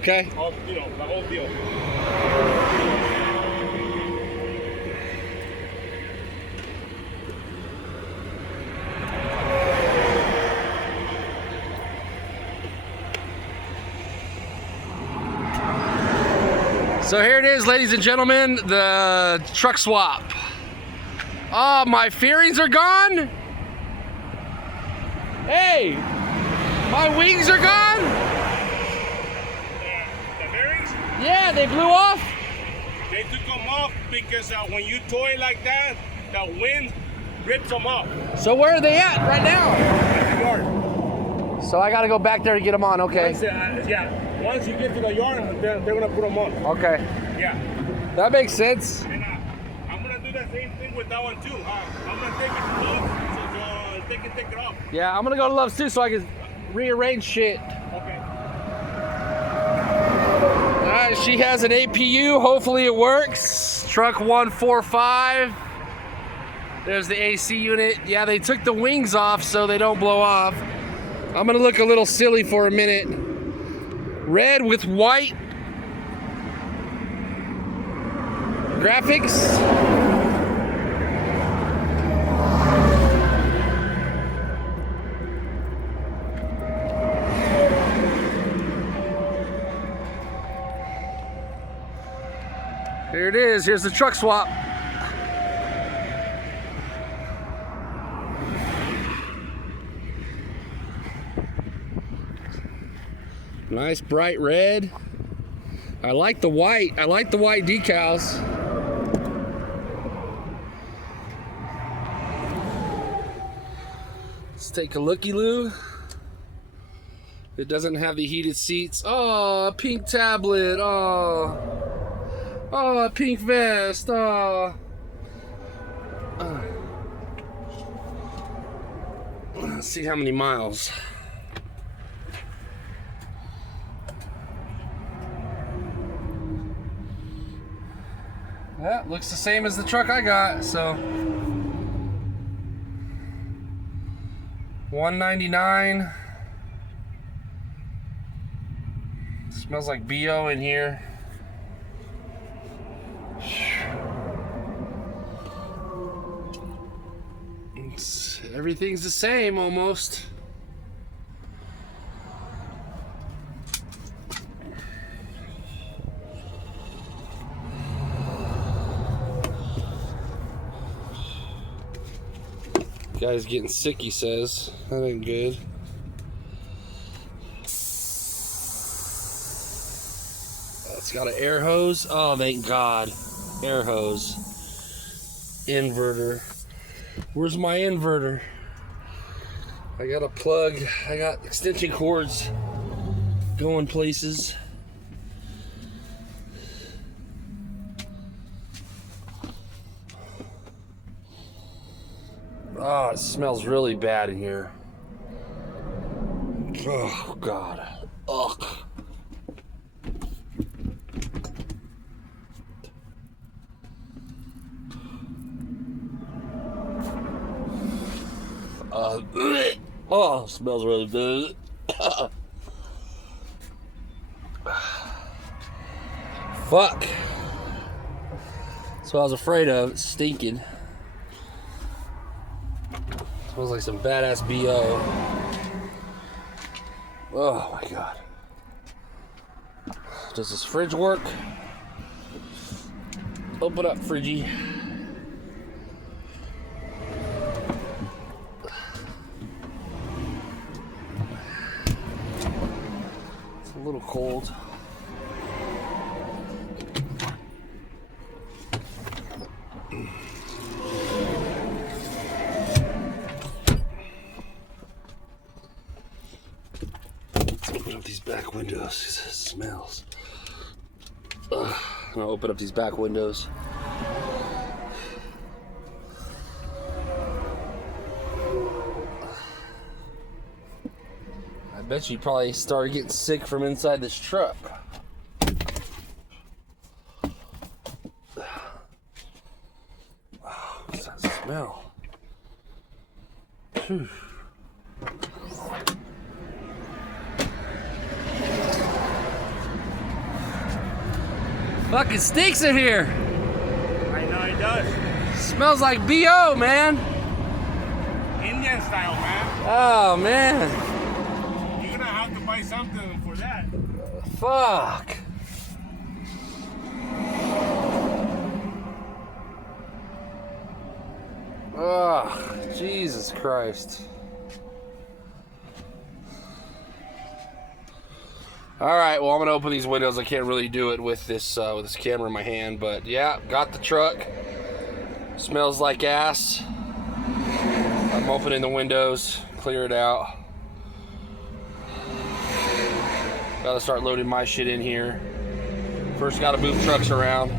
Okay. All, you know, the whole deal. So here it is, ladies and gentlemen, the truck swap. Oh, my fairings are gone? Hey, my wings are gone? The bearings? Yeah, they blew off? They took them off because when you toy like that, the wind rips them off. So where are they at right now? At the yard. So I gotta go back there to get them on, okay. Once you get to the yard, they're gonna put them on. Okay. Yeah. That makes sense. And I'm gonna do the same thing with that one too. I'm gonna take it to Lowe's so they can take it off. Yeah, I'm gonna go to Love's too so I can rearrange shit. Okay. Alright, she has an APU, hopefully it works. Truck 145. There's the AC unit. Yeah, they took the wings off so they don't blow off. I'm gonna look a little silly for a minute. Red with white graphics. Here it is. Here's the truck swap. Nice bright red. I like the white. I like the white decals. Let's take a looky-loo. It doesn't have the heated seats. Oh, a pink tablet. Oh. Oh, a pink vest. Oh. Let's see how many miles. Yeah, looks the same as the truck I got, so 199. Smells like BO in here. Everything's the same almost. Guy's getting sick, he says. That ain't good. It's got an air hose. Oh, thank God. Air hose. Inverter. Where's my inverter? I got a plug. I got extension cords going places. Oh, it smells really bad in here. Oh, God. Ugh. Oh, it smells really bad. Fuck. That's what I was afraid of. It's stinking. Smells like some badass BO. Oh my God. Does this fridge work? Open up, fridgy. It's a little cold. Open up these back windows. It smells. I'm gonna open up these back windows. I bet you probably started getting sick from inside this truck. Wow, what's that smell? Whew. Fucking stinks in here. I know it does. Smells like BO, man. Indian style, man. Oh, man. You're gonna have to buy something for that. Fuck. Oh, Jesus Christ. All right, well, I'm gonna open these windows. I can't really do it with this camera in my hand, but yeah, got the truck. Smells like ass. I'm opening the windows, clear it out. Gotta start loading my shit in here. First, gotta move trucks around.